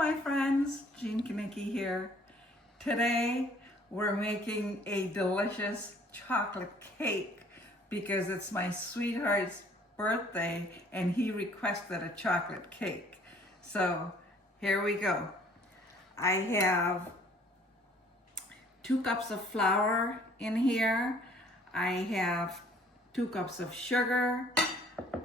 my friends, Jean Kanicki here. Today we're making a delicious chocolate cake because it's my sweetheart's birthday and he requested a chocolate cake. So here we go. I have 2 cups of flour in here. I have 2 cups of sugar.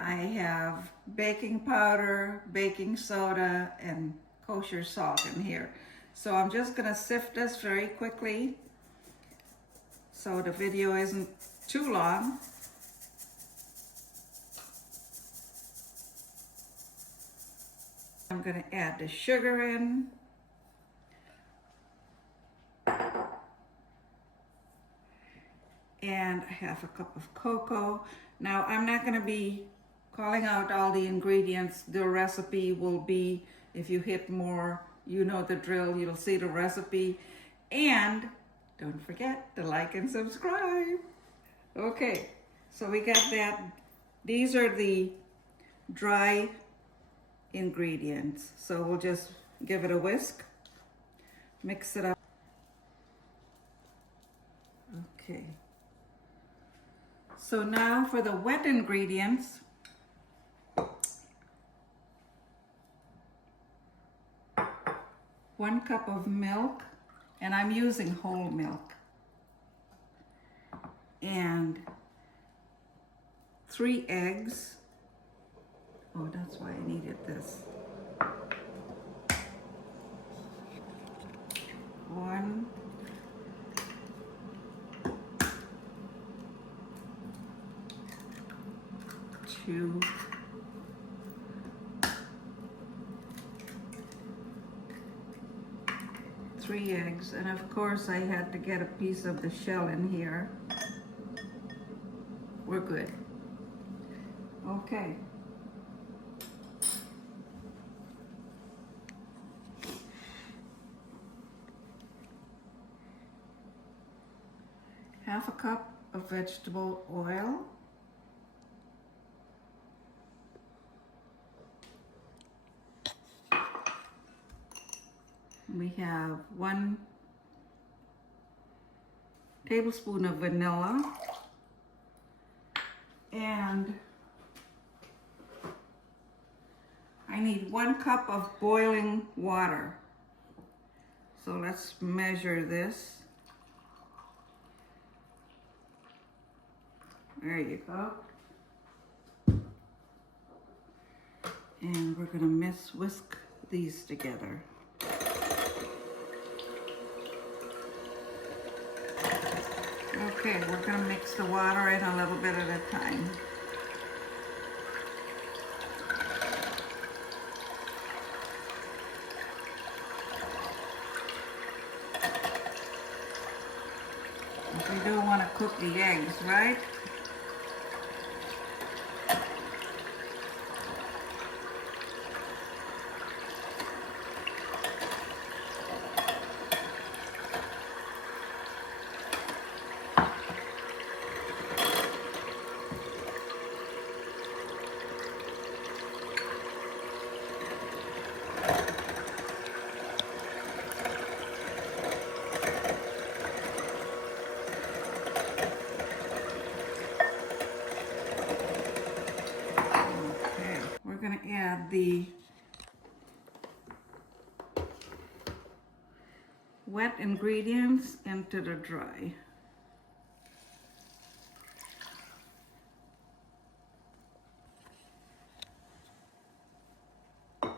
I have baking powder, baking soda, and kosher salt in here. So I'm just gonna sift this very quickly so the video isn't too long. I'm gonna add the sugar in. And I have a cup of cocoa. Now I'm not gonna be calling out all the ingredients. The recipe will be, if you hit more, you know the drill, you'll see the recipe. And don't forget to like and subscribe. Okay, so we got that. These are the dry ingredients. So we'll just give it a whisk, mix it up. Okay. So now for the wet ingredients, one cup of milk, and I'm using whole milk, and 3 eggs. Oh, that's why I needed this. 1, 2, 3 eggs, and of course I had to get a piece of the shell in here. We're good. Okay. Half a cup of vegetable oil. We have 1 tablespoon of vanilla, and I need 1 cup of boiling water. So let's measure this. There you go. And we're gonna whisk these together. Okay, we're gonna mix the water in a little bit at a time. We do want to cook the eggs, right? Add the wet ingredients into the dry. We're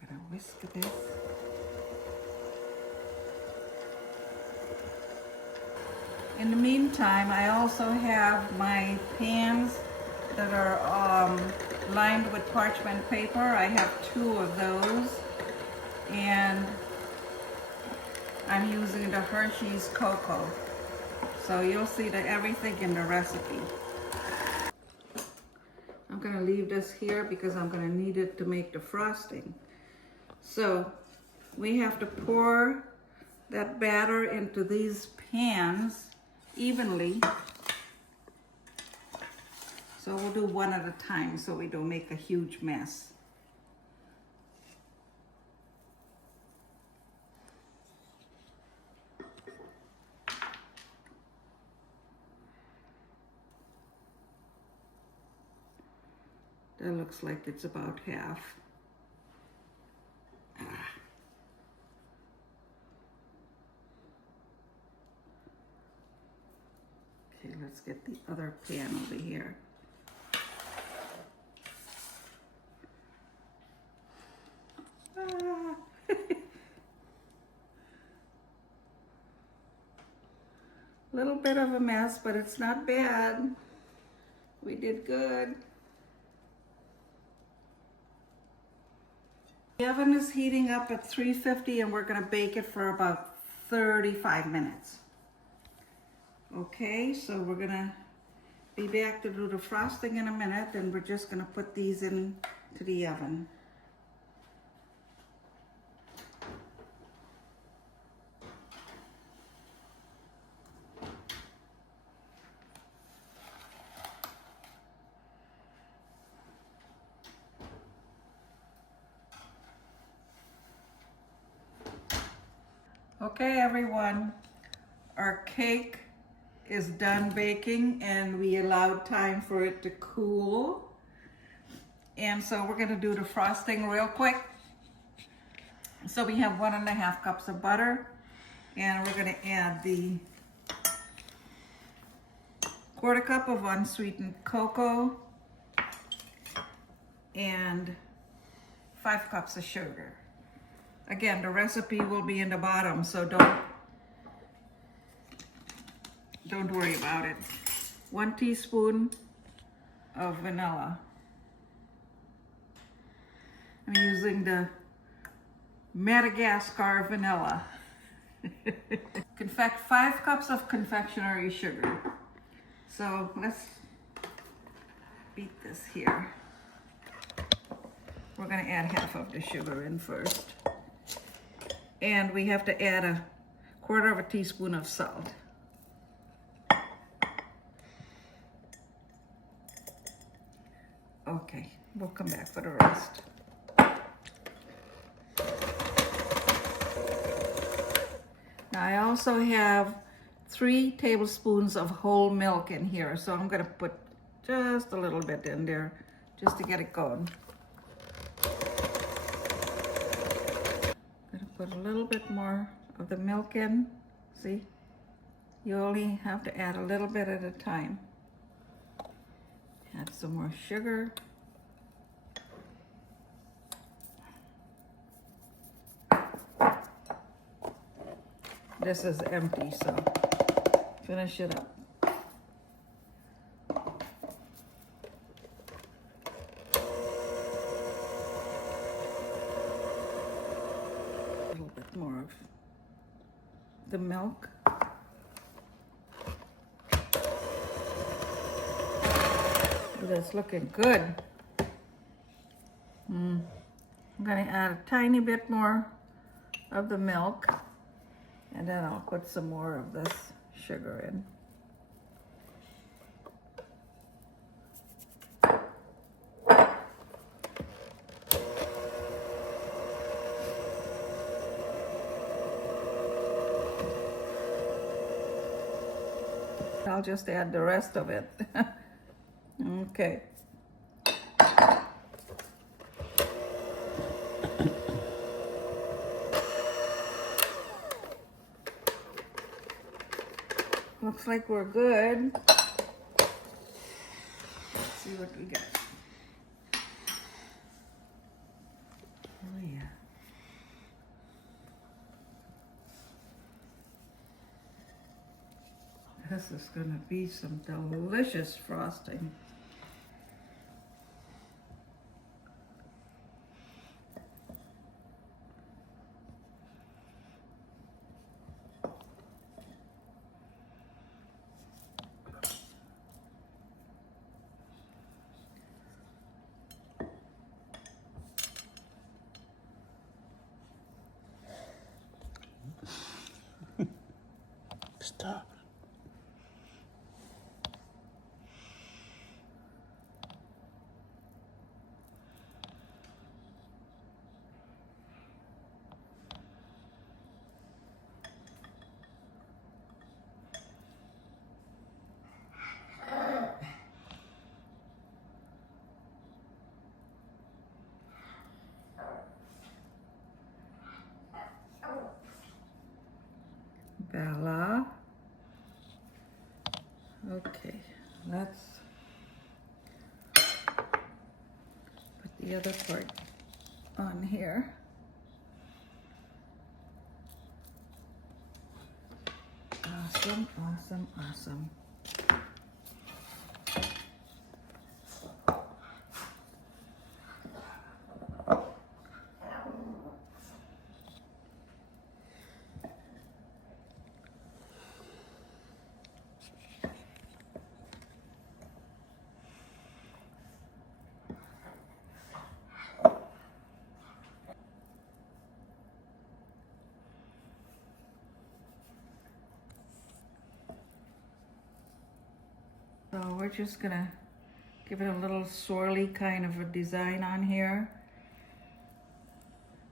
gonna whisk this. In the meantime, I also have my pans that are lined with parchment paper. I have 2 of those, and I'm using the Hershey's cocoa. So you'll see that everything in the recipe. I'm gonna leave this here because I'm gonna need it to make the frosting. So we have to pour that batter into these pans evenly So we'll do one at a time so we don't make a huge mess. That looks like it's about half. Okay, let's get the other pan over here. Little bit of a mess, but it's not bad. We did good. The oven is heating up at 350 and we're gonna bake it for about 35 minutes. Okay, so we're gonna be back to do the frosting in a minute, and we're just gonna put these into the oven. Okay, everyone, our cake is done baking and we allowed time for it to cool. And so we're gonna do the frosting real quick. So we have 1.5 cups of butter, and we're gonna add the 1/4 cup of unsweetened cocoa and 5 cups of sugar. Again, the recipe will be in the bottom, so don't worry about it. 1 teaspoon of vanilla. I'm using the Madagascar vanilla. 5 cups of confectionery sugar. So let's beat this here. We're gonna add half of the sugar in first. And we have to add 1/4 teaspoon of salt. Okay, we'll come back for the rest. Now I also have 3 tablespoons of whole milk in here, so I'm gonna put just a little bit in there just to get it going. Gonna put a little bit more of the milk in. See, you only have to add a little bit at a time. Add some more sugar. This is empty, so finish it up. A little bit more of the milk. That's looking good. I'm gonna add a tiny bit more of the milk, and then I'll put some more of this sugar in. I'll just add the rest of it. Okay. Looks like we're good. Let's see what we got. Oh yeah. This is gonna be some delicious frosting. Stop. let's put the other part on here. Awesome, awesome, awesome. So we're just gonna give it a little swirly kind of a design on here.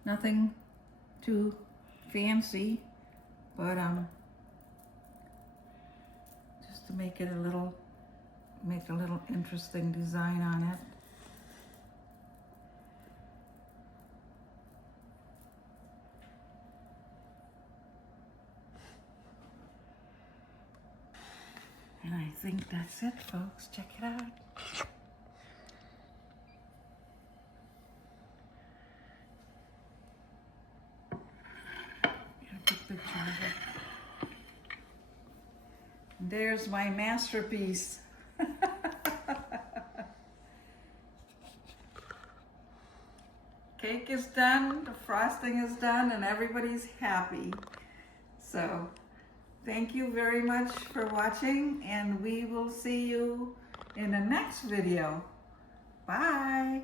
Nothing too fancy, but just to make it a little interesting design on it. And I think that's it, folks. Check it out. Get a big picture of it. There's my masterpiece. Cake is done, the frosting is done, and everybody's happy. So, thank you very much for watching, and we will see you in the next video. Bye.